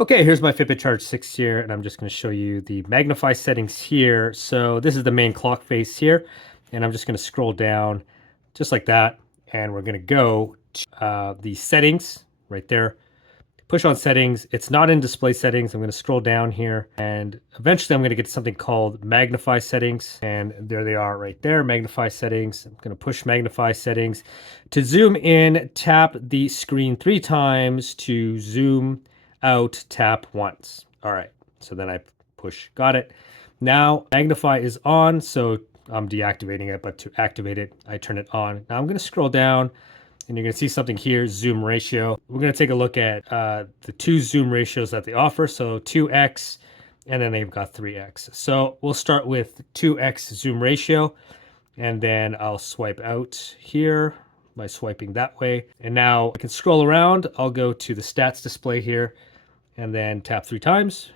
Okay, here's my Fitbit Charge 6 here, and I'm just going to show you the Magnify settings here. So this is the main clock face here, and I'm just going to scroll down just like that, and we're going to go to the settings right there. Push on settings. It's not in display settings. I'm going to scroll down here, and eventually I'm going to get something called Magnify settings, and there they are right there, Magnify settings. I'm going to push Magnify settings. To zoom in, tap the screen 3 times. To zoom out, tap once. All right, so then I push, got it. Now Magnify is on, so I'm deactivating it, but to activate it, I turn it on. Now I'm going to scroll down, and you're going to see something here, zoom ratio. We're going to take a look at the 2 zoom ratios that they offer. So 2x, and then they've got 3x. So we'll start with 2x zoom ratio, and then I'll swipe out here by swiping that way. And now I can scroll around. I'll go to the stats display here, and then tap 3 times.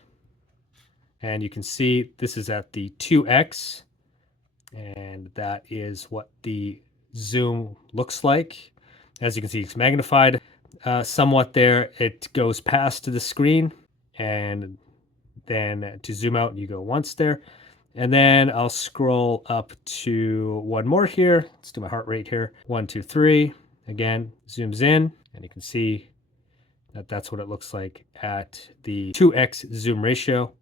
And you can see this is at the 2x, and that is what the zoom looks like. As you can see, it's magnified somewhat there. It goes past to the screen, and then to zoom out, you go once there. And then I'll scroll up to one more here. Let's do my heart rate here. 1, 2, 3. Again, zooms in, and you can see that that's what it looks like at the 2x zoom ratio.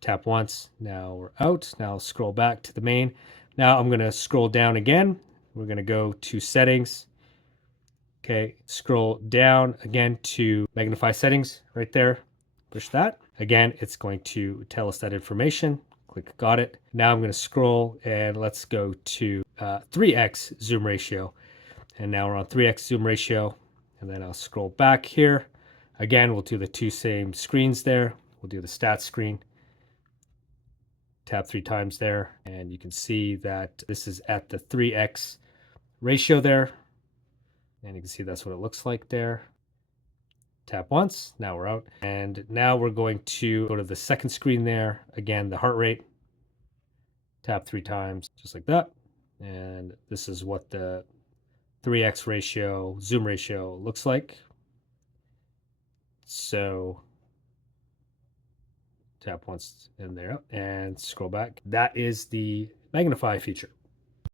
Tap once. Now we're out. Now I'll scroll back to the main. Now I'm going to scroll down again. We're going to go to settings. Okay, scroll down again to Magnify settings right there. Push that. Again, it's going to tell us that information. Click got it. Now I'm going to scroll, and let's go to 3x zoom ratio. And now we're on 3x zoom ratio. And then I'll scroll back here. Again, we'll do the 2 same screens there. We'll do the stats screen. Tap 3 times there, and you can see that this is at the 3x ratio there. And you can see that's what it looks like there. Tap once, now we're out. And now we're going to go to the second screen there. Again, the heart rate. Tap 3 times, just like that. And this is what the 3x ratio, zoom ratio looks like. So tap once in there and scroll back. That is the Magnify feature.